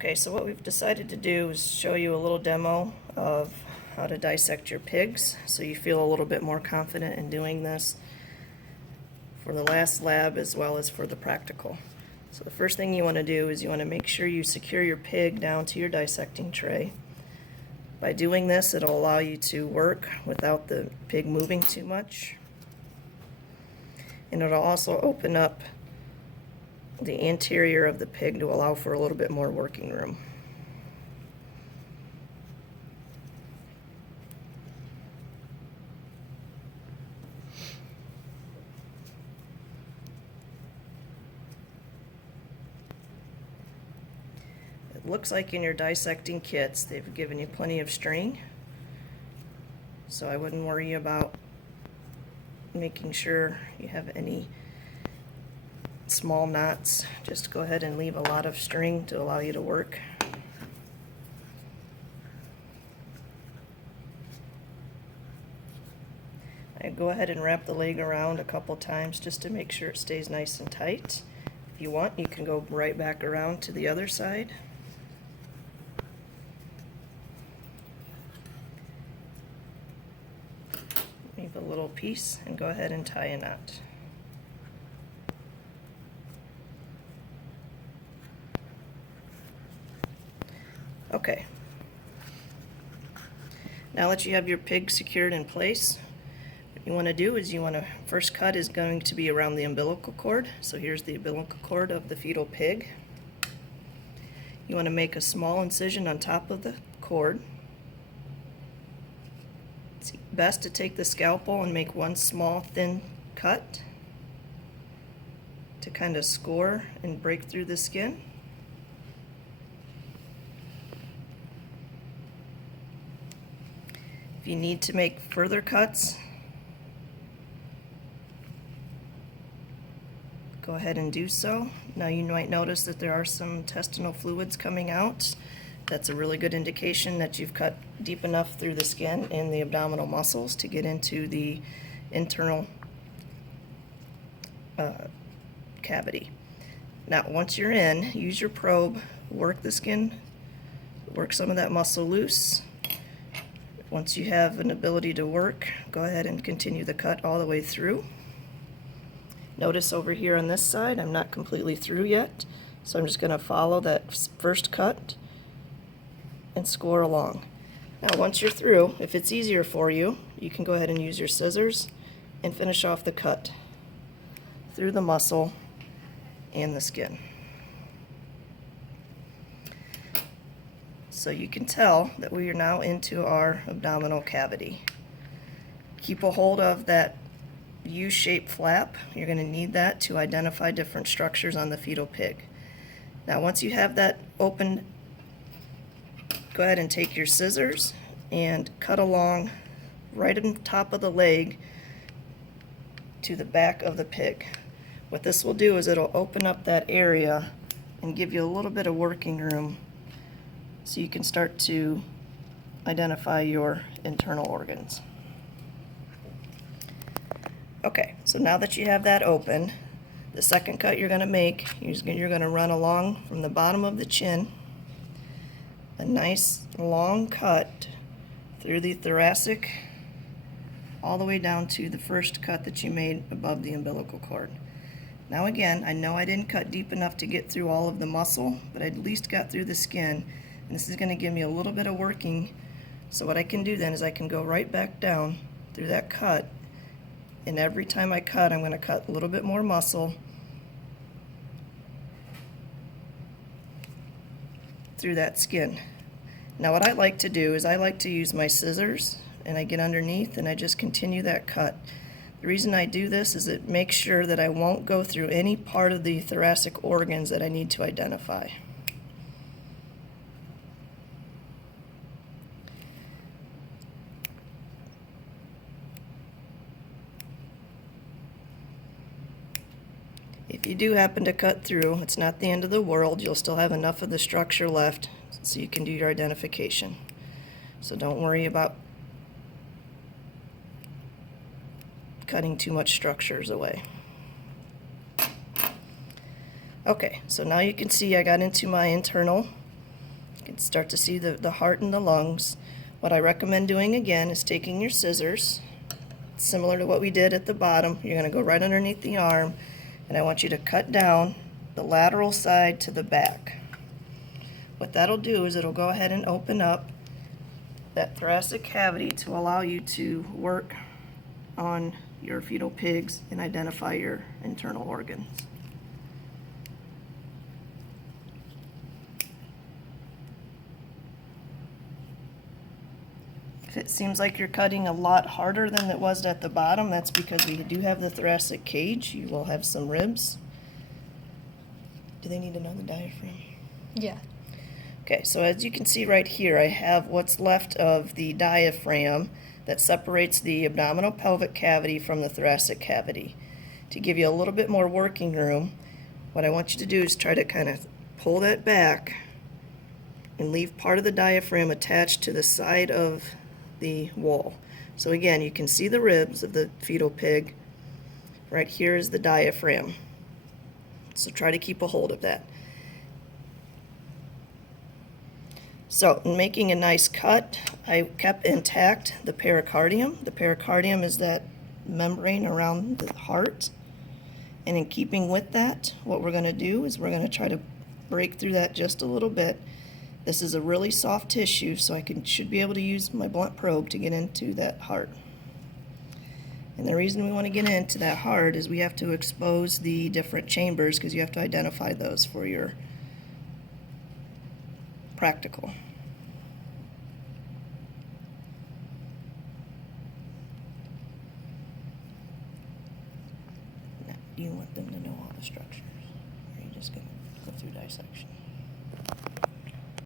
Okay, so what we've decided to do is show you a little demo of how to dissect your pigs so you feel a little bit more confident in doing this for the last lab as well as for the practical. So the first thing you want to do is you want to make sure you secure your pig down to your dissecting tray. By doing this, it'll allow you to work without the pig moving too much. And it'll also open up the anterior of the pig to allow for a little bit more working room. It looks like in your dissecting kits they've given you plenty of string, so I wouldn't worry about making sure you have any small knots. Just go ahead and leave a lot of string to allow you to work. I go ahead and wrap the leg around a couple times just to make sure it stays nice and tight. If you want, you can go right back around to the other side. Leave a little piece and go ahead and tie a knot. Okay, now that you have your pig secured in place, what you want to do is first cut is going to be around the umbilical cord. So here's the umbilical cord of the fetal pig. You want to make a small incision on top of the cord. It's best to take the scalpel and make one small thin cut to kind of score and break through the skin. If you need to make further cuts, go ahead and do so. Now you might notice that there are some intestinal fluids coming out. That's a really good indication that you've cut deep enough through the skin and the abdominal muscles to get into the internal cavity. Now once you're in, use your probe, work the skin, work some of that muscle loose. Once you have an ability to work, go ahead and continue the cut all the way through. Notice over here on this side, I'm not completely through yet, so I'm just going to follow that first cut and score along. Now once you're through, if it's easier for you, you can go ahead and use your scissors and finish off the cut through the muscle and the skin. So you can tell that we are now into our abdominal cavity. Keep a hold of that U-shaped flap. You're going to need that to identify different structures on the fetal pig. Now once you have that open, go ahead and take your scissors and cut along right on top of the leg to the back of the pig. What this will do is it'll open up that area and give you a little bit of working room so you can start to identify your internal organs. Okay, so now that you have that open, the second cut you're going to make, you're going to run along from the bottom of the chin, a nice long cut through the thoracic, all the way down to the first cut that you made above the umbilical cord. Now again, I know I didn't cut deep enough to get through all of the muscle, but I at least got through the skin. And this is going to give me a little bit of working. So what I can do then is I can go right back down through that cut, and every time I cut, I'm going to cut a little bit more muscle through that skin. Now what I like to do is I like to use my scissors, and I get underneath and I just continue that cut. The reason I do this is it makes sure that I won't go through any part of the thoracic organs that I need to identify. If you do happen to cut through, it's not the end of the world. You'll still have enough of the structure left so you can do your identification. So don't worry about cutting too much structures away. Okay, so now you can see I got into my internal You can start to see the heart and the lungs. What I recommend doing again is taking your scissors, similar to what we did at the bottom. You're going to go right underneath the arm, and I want you to cut down the lateral side to the back. What that'll do is it'll go ahead and open up that thoracic cavity to allow you to work on your fetal pigs and identify your internal organs. If it seems like you're cutting a lot harder than it was at the bottom, that's because we do have the thoracic cage. You will have some ribs. Do they need another diaphragm? Yeah. Okay, so as you can see right here, I have what's left of the diaphragm that separates the abdominal pelvic cavity from the thoracic cavity. To give you a little bit more working room, what I want you to do is try to kind of pull that back and leave part of the diaphragm attached to the side of the wall. So again, you can see the ribs of the fetal pig. Right here is the diaphragm. So try to keep a hold of that. So in making a nice cut, I kept intact the pericardium. The pericardium is that membrane around the heart. And in keeping with that, what we're going to do is we're going to try to break through that just a little bit. This is a really soft tissue, so I should be able to use my blunt probe to get into that heart. And the reason we want to get into that heart is we have to expose the different chambers, because you have to identify those for your practical. Now, do you want them to know all the structures, or are you just going to go through dissection?